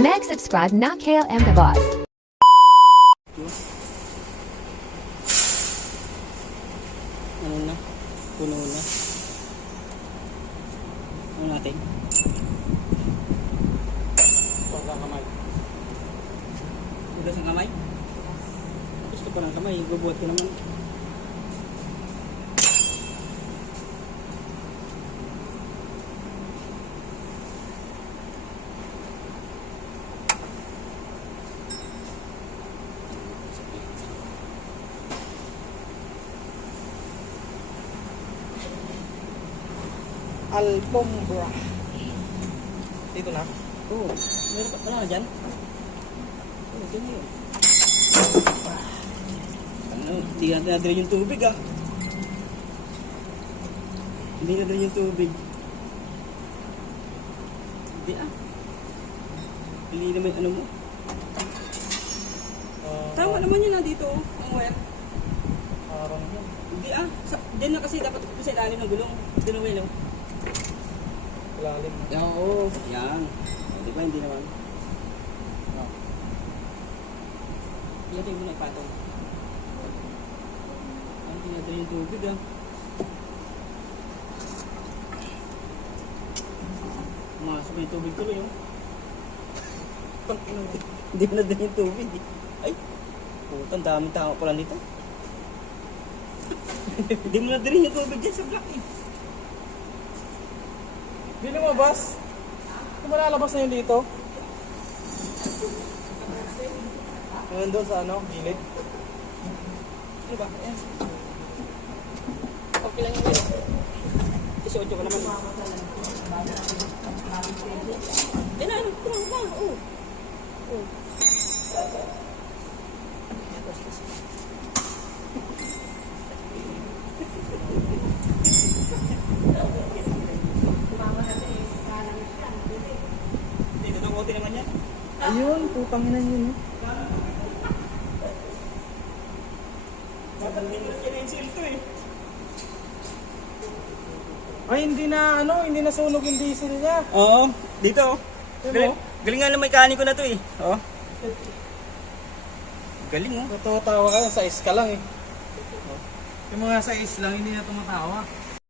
Meg subscribe na KLM the boss. Ano na? Puno na. Ano natin? Huwag ang kamay. Hugas ang kamay? Gusto pa ng kamay. Gubuhat ko naman. Alfombra. Dito na? Oo. Meron pa pala na dyan? Oo, dyan yun. Ano, hindi natin nadala yung tubig ah. Hindi nadala yung tubig. Hindi ah. Hindi naman ano mo. Tama naman yun ah dito oh, ang wire. Parang yan. Hindi ah. Diyan na kasi dapat sa ilalim ng gulong. Doon ang wire oh. Lalim na. Oo. Yan. O, di ba hindi naman? Ilagay mo na ipatong. Ang tinadala yung tubig ah. Masok yung tubig tuloy oh. Hindi mo nadala yung tubig eh. Ay! Putang daming tao pala nito. Hindi mo nadala yung tubig dyan sa block eh. Hindi lumabas. Kung malalabas na yun dito. Ngayon doon sa ano, gilid. Ano ba? Ayan. Okay lang yun. 18 ka naman. Yan na, ano? Kurang na. Oo. Oo. Dito na kote naman yan. Ayun, putang ina yun. Matalindos yan yung silto eh. Ay, hindi na ano, hindi na sunog yung diesel niya. Oo, dito oh. Ano? Galing nga ng mekaniko na to eh. Oh. Galing oh. Natatawa ka, sa is ka lang eh. Yung mga sa is lang, hindi na tumatawa.